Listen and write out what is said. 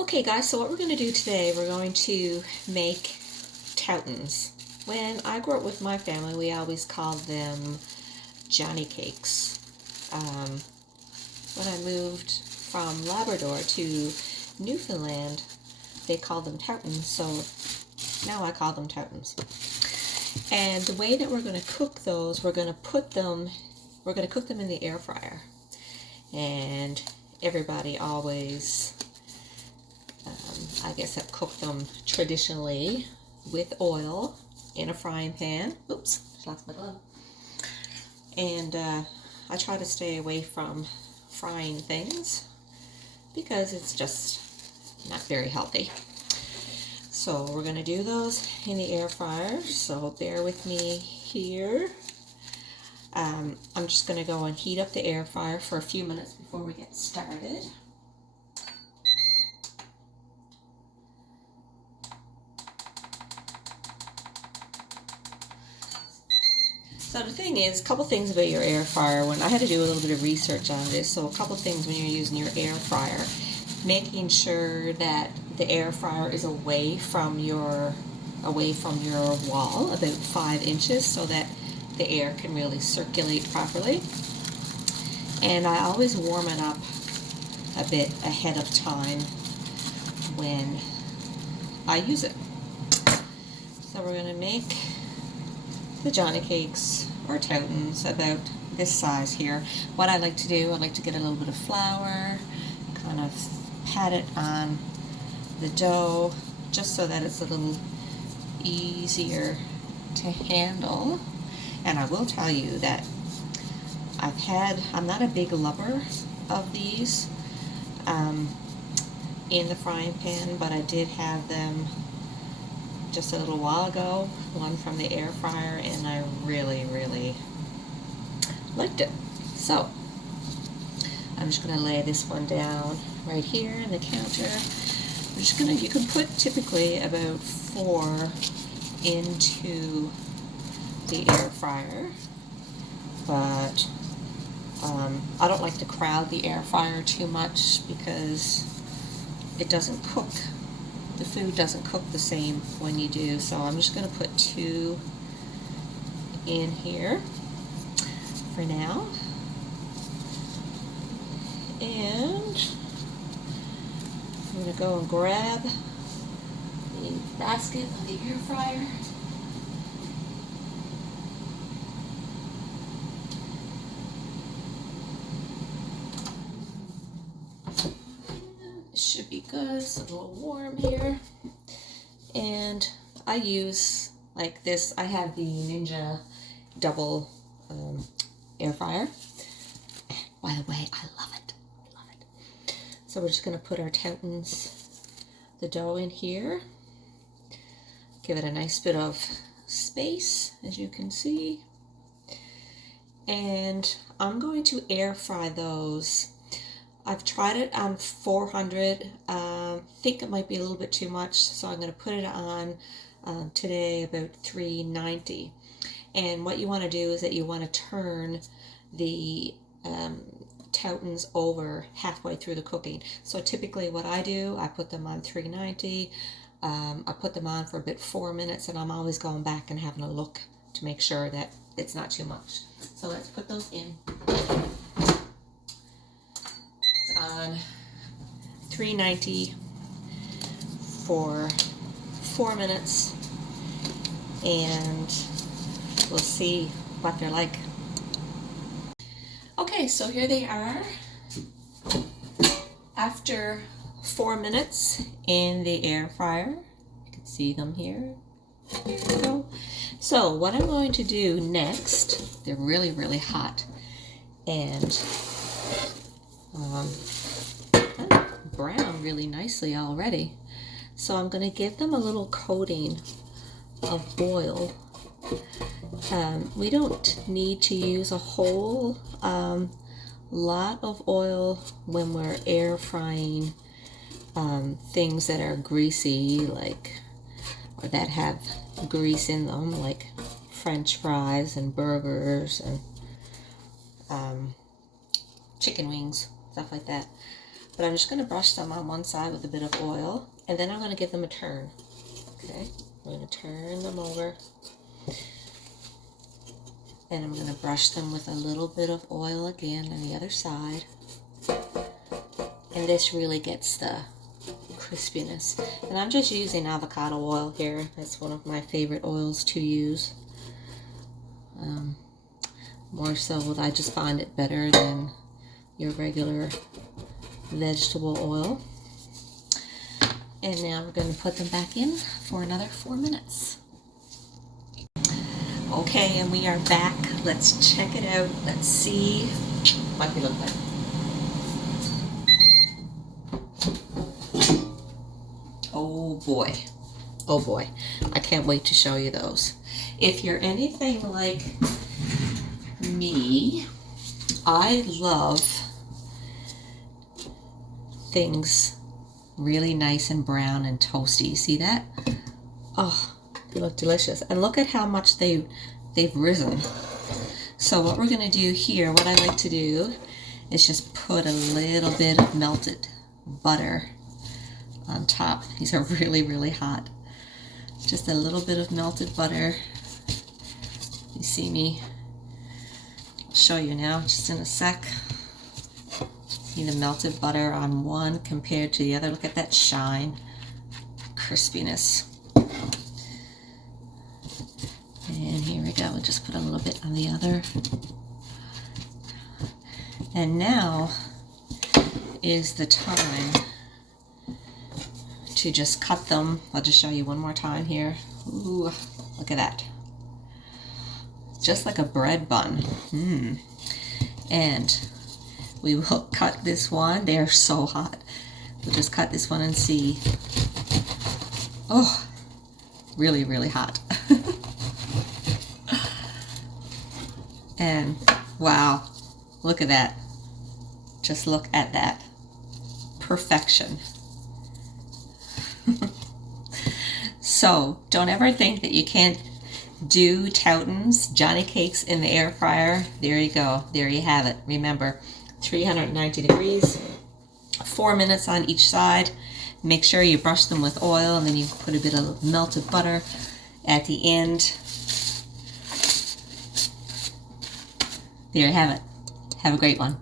Okay guys, so what we're going to do today, we're going to make toutons. When I grew up with my family, we always called them Johnny cakes. When I moved from Labrador to Newfoundland, they called them toutons, so now I call them toutons. And the way that we're going to cook those, we're going to cook them in the air fryer. And everybody always I guess I've cooked them traditionally with oil in a frying pan. Oops, just lost my glove. And I try to stay away from frying things because it's just not very healthy. So we're going to do those in the air fryer, so bear with me here. I'm just going to go and heat up the air fryer for a few minutes before we get started. So the thing is, a couple things about your air fryer. When I had to do a little bit of research on this, so a couple things when you're using your air fryer, making sure that the air fryer is away from your wall, about 5 inches, so that the air can really circulate properly. And I always warm it up a bit ahead of time when I use it. So we're going to make the Johnny cakes or toutons about this size here. What I like to do, I like to get a little bit of flour, kind of pat it on the dough just so that it's a little easier to handle. And I will tell you that I'm not a big lover of these in the frying pan, but I did have them just a little while ago, one from the air fryer, and I really, really liked it. So I'm just going to lay this one down right here in the counter. I'm just going to, you can put typically about 4 into the air fryer, but I don't like to crowd the air fryer too much because it doesn't cook. The food doesn't cook the same when you do, so I'm just going to put 2 in here for now. And I'm going to go and grab the basket of the air fryer. Should be good. It's a little warm here, and I use like this. I have the Ninja double air fryer. By the way, I love it. I love it. So we're just going to put our toutons, the dough in here. Give it a nice bit of space, as you can see, and I'm going to air fry those. I've tried it on 400. Think it might be a little bit too much, so I'm going to put it on today about 390. And what you want to do is that you want to turn the toutons over halfway through the cooking. So typically what I do, I put them on 390. I put them on for about 4 minutes, and I'm always going back and having a look to make sure that it's not too much. So let's put those in. On 390 for 4 minutes, and we'll see what they're like. Okay, so here they are after 4 minutes in the air fryer. You can see them here. There we go. So what I'm going to do next, they're really, really hot, and brown really nicely already. So I'm going to give them a little coating of oil. We don't need to use a whole lot of oil when we're air frying things that are greasy, like, or that have grease in them, like French fries and burgers and chicken wings, stuff like that. but I'm just going to brush them on one side with a bit of oil, and then I'm going to give them a turn. Okay, I'm going to turn them over, and I'm going to brush them with a little bit of oil again on the other side. And this really gets the crispiness. And I'm just using avocado oil here. That's one of my favorite oils to use. More so, I just find it better than your regular vegetable oil. And now we're going to put them back in for another 4 minutes. Okay, and we are back. Let's check it out. Let's see what they look like. Oh boy. Oh boy. I can't wait to show you those. If you're anything like me, I love things really nice and brown and toasty. See that? Oh, they look delicious. And look at how much they've risen. So what we're going to do here, what I like to do is just put a little bit of melted butter on top. These are really, really hot. Just a little bit of melted butter. You see me? I'll show you now, just in a sec. See the melted butter on one compared to the other. Look at that shine, crispiness. And here we go. We'll just put a little bit on the other. And now is the time to just cut them. I'll just show you one more time here. Ooh, look at that. Just like a bread bun. And we will cut this one. They are so hot. We'll just cut this one and see. Oh, really, really hot. And wow, look at that. Just look at that. Perfection. So don't ever think that you can't do toutons, Johnny cakes in the air fryer. There you go. There you have it. Remember, 390 degrees, 4 minutes on each side. Make sure you brush them with oil, and then you put a bit of melted butter at the end. There you have it. Have a great one.